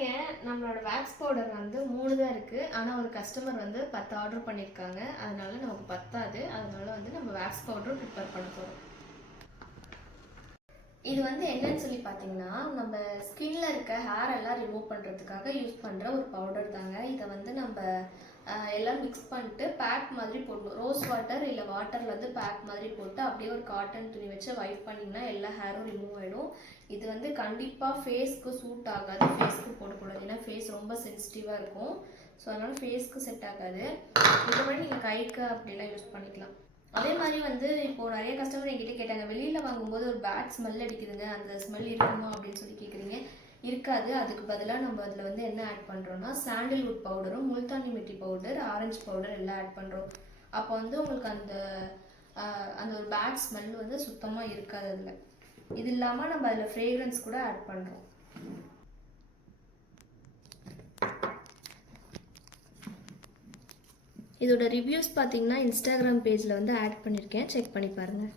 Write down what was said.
பாருங்கள், நம்மளோட wax powder வந்து 3 தான் இருக்குது. ஆனால் ஒரு கஸ்டமர் வந்து 10 ஆர்டர் பண்ணியிருக்காங்க. அதனால நமக்கு பத்தாது. அதனால வந்து நம்ம வேக்ஸ் பவுடரும் ப்ரிப்பேர் பண்ண போகிறோம். இது வந்து என்னன்னு சொல்லி பார்த்தீங்கன்னா, நம்ம ஸ்கின்ல இருக்க ஹேர் எல்லாம் ரிமூவ் பண்ணுறதுக்காக யூஸ் பண்ணுற ஒரு பவுடர் தாங்க. இதை வந்து நம்ம எல்லாம் மிக்ஸ் பண்ணிட்டு பேக் மாதிரி போடணும். ரோஸ் வாட்டர் இல்லை வாட்டரில் வந்து பேக் மாதிரி போட்டு அப்படியே ஒரு காட்டன் துணி வச்சு வைப் பண்ணிங்கன்னா எல்லா ஹேரும் ரிமூவ் ஆகிடும். இது வந்து கண்டிப்பாக ஃபேஸ்க்கு சூட் ஆகாது. ஃபேஸ்க்கு போடக்கூடாது. ஏன்னா ஃபேஸ் ரொம்ப சென்சிட்டிவாக இருக்கும். ஸோ அதனால் ஃபேஸ்க்கு செட் ஆகாது. இது மாதிரி நீங்கள் கைக்கு அப்படிலாம் யூஸ் பண்ணிக்கலாம். அதே மாதிரி வந்து இப்போது நிறைய கஸ்டமர் என்கிட்ட கேட்டாங்க, வெளியில் வாங்கும்போது ஒரு பேட் ஸ்மெல் அடிக்குதுங்க, அந்த ஸ்மெல் இருக்குமா அப்படின்னு சொல்லி கேட்குறீங்க. இருக்காது. அதுக்கு பதிலாக நம்ம அதில் வந்து என்ன ஆட் பண்ணுறோன்னா, சாண்டில்வுட் பவுடரும் முல்தானி மிட்டி பவுடர், ஆரஞ்சு பவுடர் எல்லாம் ஆட் பண்ணுறோம். அப்போ வந்து உங்களுக்கு அந்த ஒரு பேட் ஸ்மெல் வந்து சுத்தமாக இருக்காது அதில். இது இல்லாமல் நம்ம அதில் ஃப்ரேக்ரன்ஸ் கூட ஆட் பண்ணுறோம். இதோட ரிவ்யூஸ் பார்த்தீங்கன்னா இன்ஸ்டாகிராம் பேஜில் வந்து ஆட் பண்ணியிருக்கேன், செக் பண்ணி பாருங்கள்.